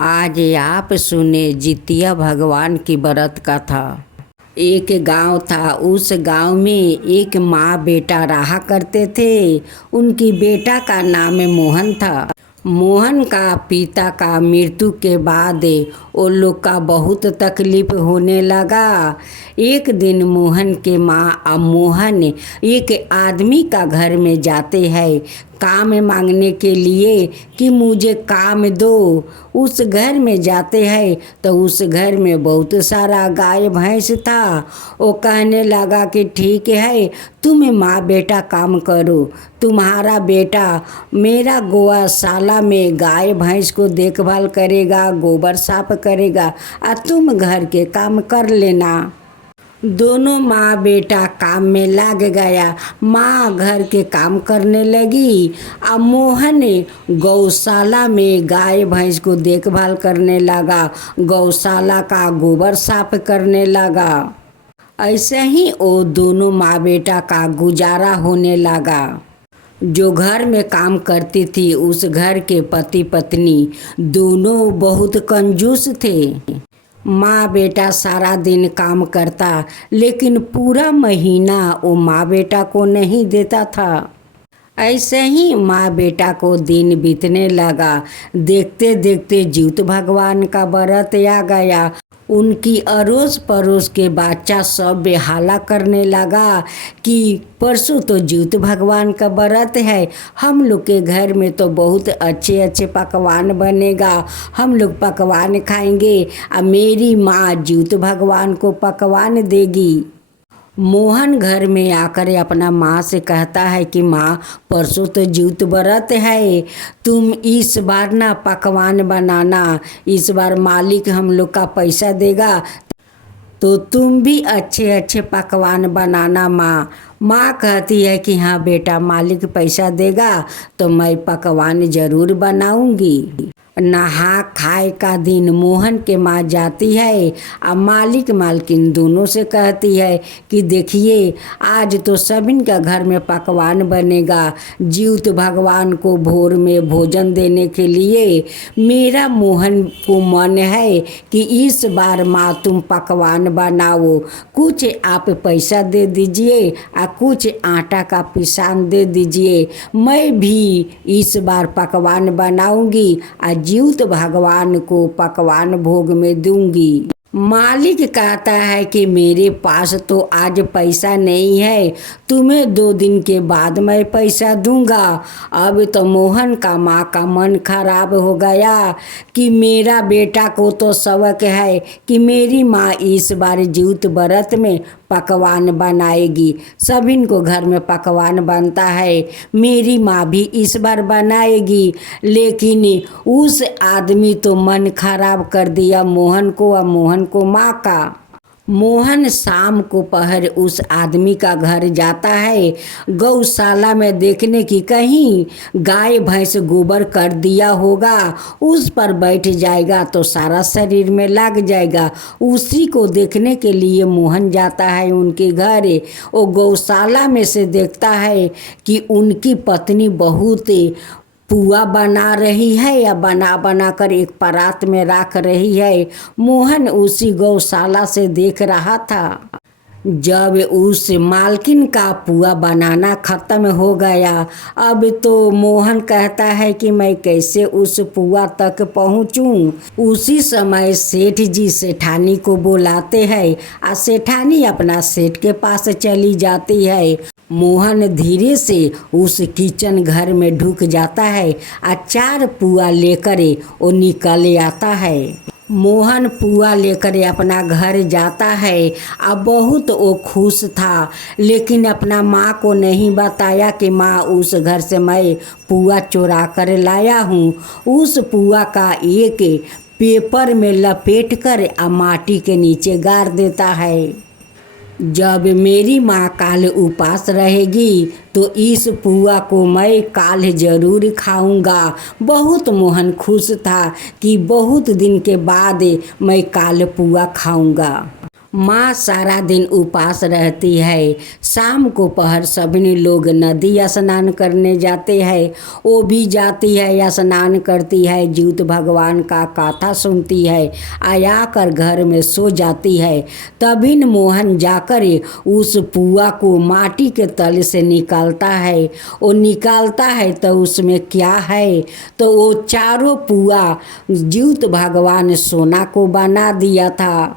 आज आप सुने जितिया भगवान की व्रत कथा। एक गांव था। उस गांव में एक माँ बेटा रहा करते थे। उनकी बेटा का नाम मोहन था। मोहन का पिता का मृत्यु के बाद वो लोग का बहुत तकलीफ होने लगा। एक दिन मोहन के माँ और मोहन एक आदमी का घर में जाते हैं काम मांगने के लिए कि मुझे काम दो। उस घर में जाते हैं तो उस घर में बहुत सारा गाय भैंस था। वो कहने लगा कि ठीक है, तुम माँ बेटा काम करो। तुम्हारा बेटा मेरा गौशाला में गाय भैंस को देखभाल करेगा, गोबर साफ करेगा और तुम घर के काम कर लेना। दोनों माँ बेटा काम में लग गया। माँ घर के काम करने लगी और मोहन गौशाला में गाय भैंस को देखभाल करने लगा, गौशाला का गोबर साफ करने लगा। ऐसे ही वो दोनों माँ बेटा का गुजारा होने लगा। जो घर में काम करती थी उस घर के पति पत्नी दोनों बहुत कंजूस थे। माँ बेटा सारा दिन काम करता लेकिन पूरा महीना वो माँ बेटा को नहीं देता था। ऐसे ही माँ बेटा को दिन बीतने लगा। देखते देखते ज्योत भगवान का व्रत आ गया। उनकी अड़ोस पड़ोस के बच्चा सब बेहाला करने लगा कि परसों तो ज्योत भगवान का व्रत है, हम लोग के घर में तो बहुत अच्छे अच्छे पकवान बनेगा, हम लोग पकवान खाएंगे और मेरी माँ ज्योत भगवान को पकवान देगी। मोहन घर में आकर अपना माँ से कहता है कि माँ, परसों तो ज्योत व्रत है, तुम इस बार ना पकवान बनाना, इस बार मालिक हम लोग का पैसा देगा तो तुम भी अच्छे अच्छे पकवान बनाना। माँ कहती है कि हाँ बेटा, मालिक पैसा देगा तो मैं पकवान ज़रूर बनाऊंगी। नहा खाए का दिन मोहन के माँ जाती है और मालिक मालकिन दोनों से कहती है कि देखिए, आज तो सभी का घर में पकवान बनेगा। ज्योत भगवान को भोर में भोजन देने के लिए मेरा मोहन को मन है कि इस बार माँ तुम पकवान बनाओ। कुछ आप पैसा दे दीजिए और कुछ आटा का पिसान दे दीजिए, मैं भी इस बार पकवान बनाऊंगी और ज्योत भगवान को पकवान भोग में दूंगी। मालिक कहता है कि मेरे पास तो आज पैसा नहीं है, तुम्हें 2 दिन के बाद मैं पैसा दूंगा। अब तो मोहन का माँ का मन खराब हो गया कि मेरा बेटा को तो शौक है कि मेरी माँ इस बार ज्योत व्रत में पकवान बनाएगी। सभी को घर में पकवान बनता है, मेरी माँ भी इस बार बनाएगी। लेकिन उस आदमी तो मन खराब कर दिया मोहन को और मोहन को माँ का। मोहन शाम को पहर उस आदमी का घर जाता है गौशाला में देखने की कहीं गाय भैंस गोबर कर दिया होगा, उस पर बैठ जाएगा तो सारा शरीर में लग जाएगा। उसी को देखने के लिए मोहन जाता है उनके घर। वो गौशाला में से देखता है कि उनकी पत्नी बहुत पुआ बना रही है या बना बना कर एक परात में रख रही है। मोहन उसी गौशाला से देख रहा था। जब उस मालकिन का पुआ बनाना खत्म हो गया, अब तो मोहन कहता है कि मैं कैसे उस पुआ तक पहुंचूं। उसी समय सेठ जी सेठानी को बुलाते हैं और सेठानी अपना सेठ के पास चली जाती है। मोहन धीरे से उस किचन घर में ढुक जाता है और 4 पुआ लेकर वो निकल आता है। मोहन पुआ लेकर अपना घर जाता है और बहुत वो खुश था, लेकिन अपना माँ को नहीं बताया कि माँ, उस घर से मैं पुआ चुरा कर लाया हूँ। उस पुआ का एक पेपर में लपेट कर माटी के नीचे गाड़ देता है। जब मेरी माँ काल उपास रहेगी तो इस पुआ को मैं काल जरूर खाऊंगा। बहुत मोहन खुश था कि बहुत दिन के बाद मैं काल पुआ खाऊंगा। माँ सारा दिन उपास रहती है। शाम को पहर सभी लोग नदी स्नान करने जाते हैं। वो भी जाती है, स्नान करती है, जीउत भगवान का कथा सुनती है, आया कर घर में सो जाती है। तभी मोहन जाकर उस पुआ को माटी के तल से निकालता है। वो निकालता है तो उसमें क्या है, तो वो चारों पुआ जीउत भगवान सोना को बना दिया था।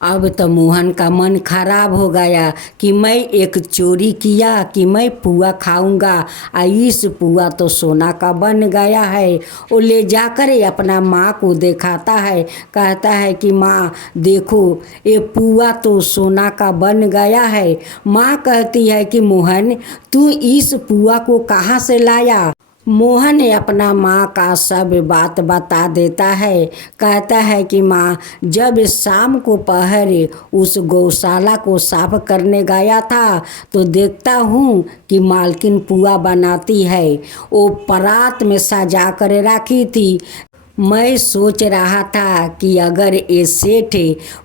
अब तो मोहन का मन खराब हो गया कि मैं एक चोरी किया कि मैं पुआ खाऊंगा, इस पुआ तो सोना का बन गया है। वो ले जाकर अपना माँ को दिखाता है, कहता है कि माँ देखो ये पुआ तो सोना का बन गया है। माँ कहती है कि मोहन तू इस पुआ को कहाँ से लाया। मोहन अपना माँ का सब बात बता देता है, कहता है कि माँ जब शाम को पहर उस गौशाला को साफ करने गया था तो देखता हूँ कि मालकिन पुआ बनाती है। वो परात में सजा कर रखी थी। मैं सोच रहा था कि अगर ये सेठ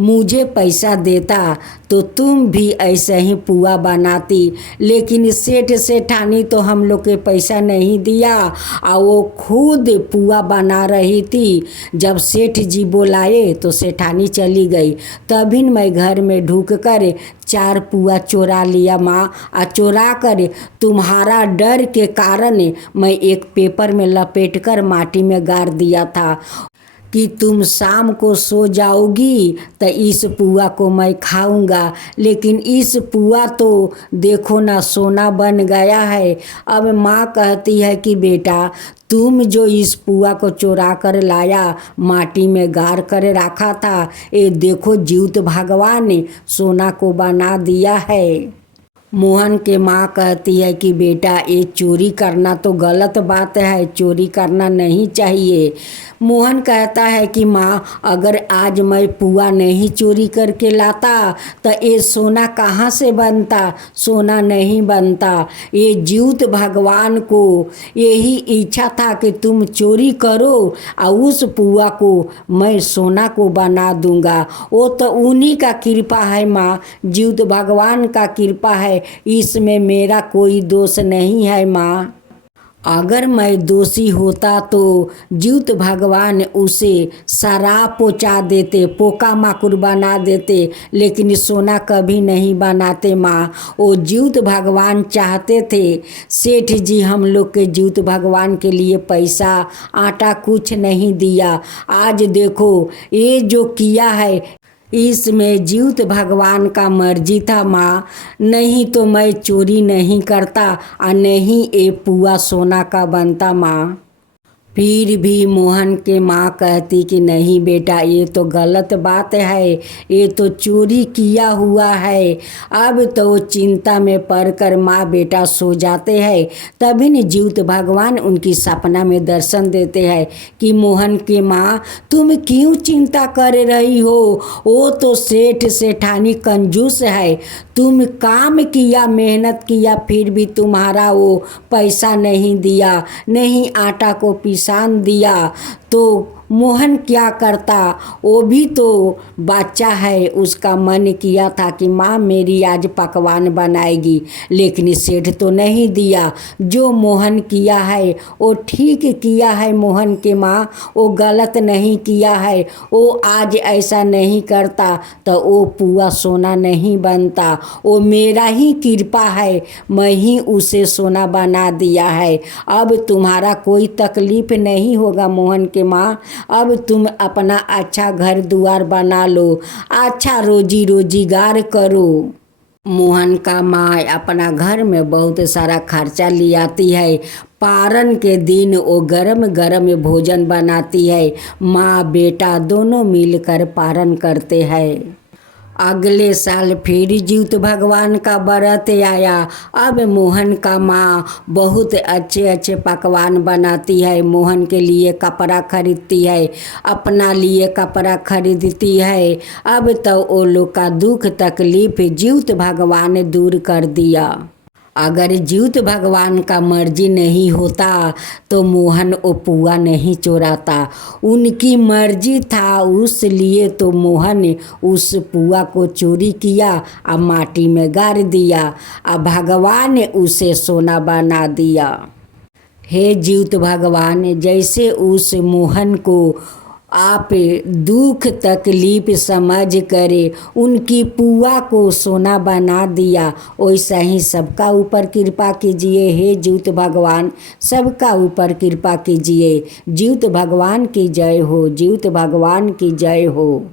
मुझे पैसा देता तो तुम भी ऐसे ही पुआ बनाती, लेकिन सेठ सेठानी तो हम लोग के पैसा नहीं दिया और वो खुद पुआ बना रही थी। जब सेठ जी बुलाए तो सेठानी चली गई। तभी मैं घर में ढुक कर 4 पुआ चोरा लिया माँ, और चोरा कर तुम्हारा डर के कारण मैं एक पेपर में लपेट कर माटी में गाड़ दिया था कि तुम शाम को सो जाओगी तो इस पुआ को मैं खाऊंगा। लेकिन इस पुआ तो देखो ना सोना बन गया है। अब माँ कहती है कि बेटा तुम जो इस पुआ को चुरा कर लाया, माटी में गाड़ कर रखा था, ये देखो जीउत भगवान ने सोना को बना दिया है। मोहन के माँ कहती है कि बेटा ये चोरी करना तो गलत बात है, चोरी करना नहीं चाहिए। मोहन कहता है कि माँ अगर आज मैं पुआ नहीं चोरी करके लाता तो ये सोना कहाँ से बनता, सोना नहीं बनता। ये जीउत भगवान को यही इच्छा था कि तुम चोरी करो और उस पुआ को मैं सोना को बना दूंगा। वो तो उन्हीं का कृपा है माँ, जीउत भगवान का कृपा है, इसमें मेरा कोई दोष नहीं है माँ। अगर मैं दोषी होता तो जीउत भगवान उसे शराब पहुँचा देते, पोका माकुर बना देते, लेकिन सोना कभी नहीं बनाते माँ। वो जीउत भगवान चाहते थे सेठ जी हम लोग के जीउत भगवान के लिए पैसा आटा कुछ नहीं दिया। आज देखो ये जो किया है इसमें जीउत भगवान का मर्जी था माँ, नहीं तो मैं चोरी नहीं करता और नहीं ये पुआ सोना का बनता माँ। फिर भी मोहन के माँ कहती कि नहीं बेटा ये तो गलत बात है, ये तो चोरी किया हुआ है। अब तो चिंता में पड़कर माँ बेटा सो जाते हैं। तभी न जीउत भगवान उनकी सपना में दर्शन देते हैं कि मोहन के माँ तुम क्यों चिंता कर रही हो, वो तो सेठ सेठानी कंजूस है। तुम काम किया, मेहनत किया, फिर भी तुम्हारा वो पैसा नहीं दिया, नहीं आटा को पिसान दिया, तो मोहन क्या करता। वो भी तो बच्चा है, उसका मन किया था कि माँ मेरी आज पकवान बनाएगी, लेकिन सेठ तो नहीं दिया। जो मोहन किया है वो ठीक किया है, मोहन के माँ वो गलत नहीं किया है। वो आज ऐसा नहीं करता तो वो पुआ सोना नहीं बनता। वो मेरा ही कृपा है, मैं ही उसे सोना बना दिया है। अब तुम्हारा कोई तकलीफ नहीं होगा मोहन के माँ। अब तुम अपना अच्छा घर द्वार बना लो, अच्छा रोजी रोजगार करो। मोहन का माँ अपना घर में बहुत सारा खर्चा ले आती है। पारन के दिन वो गरम गरम भोजन बनाती है। माँ बेटा दोनों मिलकर पारन करते हैं। अगले साल फिर जीउत भगवान का व्रत आया। अब मोहन का माँ बहुत अच्छे अच्छे पकवान बनाती है, मोहन के लिए कपड़ा खरीदती है, अपना लिए कपड़ा खरीदती है। अब तो वो लोग का दुख तकलीफ जीउत भगवान ने दूर कर दिया। अगर ज्यूत भगवान का मर्जी नहीं होता तो मोहन वो पुआ नहीं चोराता। उनकी मर्जी था, उसलिए तो मोहन ने उस पुआ को चोरी किया और माटी में गाड़ दिया और भगवान ने उसे सोना बना दिया। हे ज्यूत भगवान, जैसे उस मोहन को आप दुख तकलीफ समझ करे उनकी पुआ को सोना बना दिया, वैसा ही सबका ऊपर कृपा कीजिए। हे ज्यूत भगवान, सबका ऊपर कृपा कीजिए। ज्यूत भगवान की जय हो, ज्यूत भगवान की जय हो।